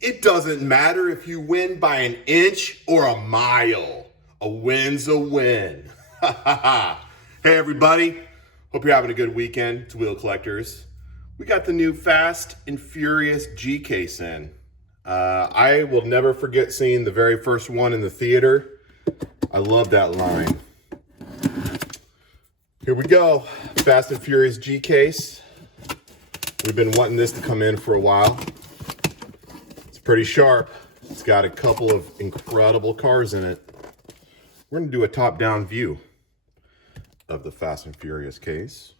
It doesn't matter if you win by an inch or a mile. A win's a win. Hey everybody, hope you're having a good weekend. It's Wheel Collectors. We got the new Fast and Furious G case in. I will never forget seeing the very first one in the theater. I love that line. Here we go, Fast and Furious G case. We've been wanting this to come in for a while. It's pretty sharp. It's got a couple of incredible cars in it. We're gonna do a top-down view of the Fast and Furious case.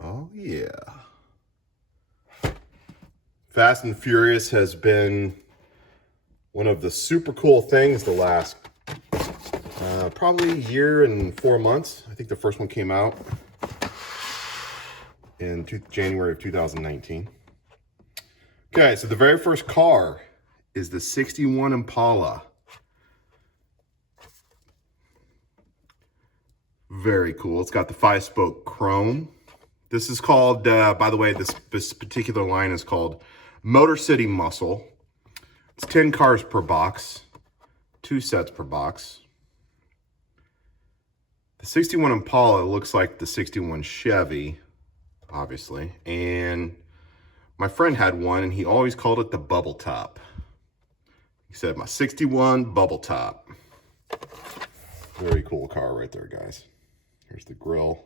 Oh yeah. Fast and Furious has been one of the super cool things the last probably a year and 4 months. I think the first one came out in January of 2019. Okay, so the very first car is the 61 Impala. Very cool. It's got the 5-spoke chrome. This is called, by the way, this particular line is called Motor City Muscle. It's 10 cars per box, 2 sets per box. The 61 Impala looks like the 61 Chevy, obviously. And my friend had one and he always called it the bubble top. He said, my 61 bubble top. Very cool car right there, guys. Here's the grill.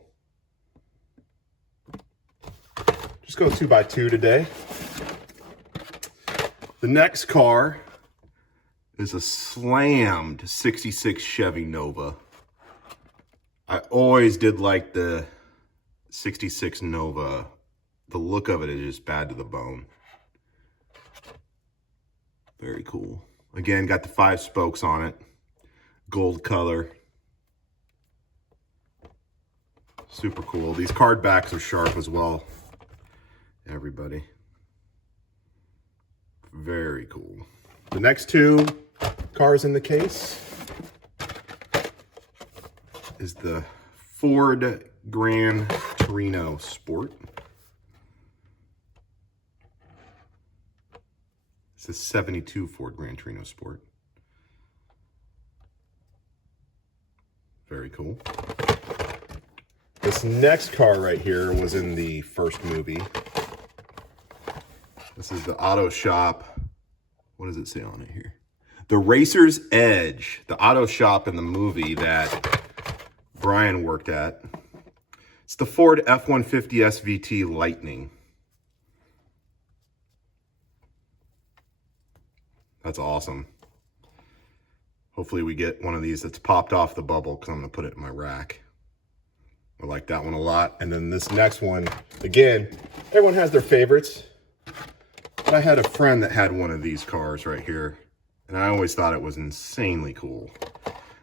Just go 2x2 today. The next car is a slammed 66 Chevy Nova. I always did like the 66 Nova. The look of it is just bad to the bone. Very cool. Again, got the 5 spokes on it. Gold color. Super cool. These card backs are sharp as well. Everybody. Very cool. The next 2 cars in the case is the Ford Gran Torino Sport. It's a 72 Ford Gran Torino Sport. Very cool. This next car right here was in the first movie. This is the Auto Shop. What does it say on it here? The Racer's Edge. The auto shop in the movie that Brian worked at. It's the Ford F-150 SVT Lightning. That's awesome. Hopefully we get one of these that's popped off the bubble because I'm going to put it in my rack. I like that one a lot. And then this next one, again, everyone has their favorites. But I had a friend that had one of these cars right here. And I always thought it was insanely cool.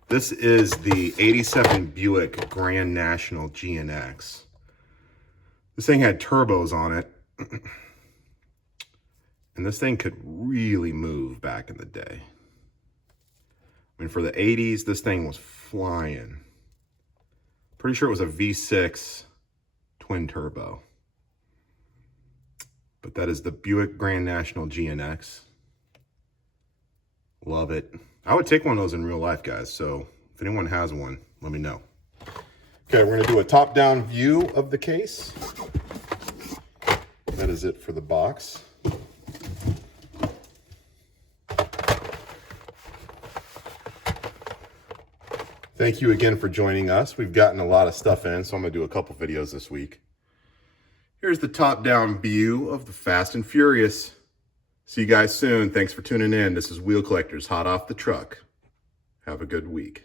This is the 87 Buick Grand National GNX. This thing had turbos on it. And this thing could really move back in the day. I mean, for the 80s, this thing was flying. Pretty sure it was a V6 twin turbo. But that is the Buick Grand National GNX. Love it. I would take one of those in real life, guys. So if anyone has one, let me know. Okay, we're going to do a top-down view of the case. That is it for the box. Thank you again for joining us. We've gotten a lot of stuff in, so I'm going to do a couple videos this week. Here's the top-down view of the Fast and Furious. See you guys soon. Thanks for tuning in. This is Wheel Collectors, hot off the truck. Have a good week.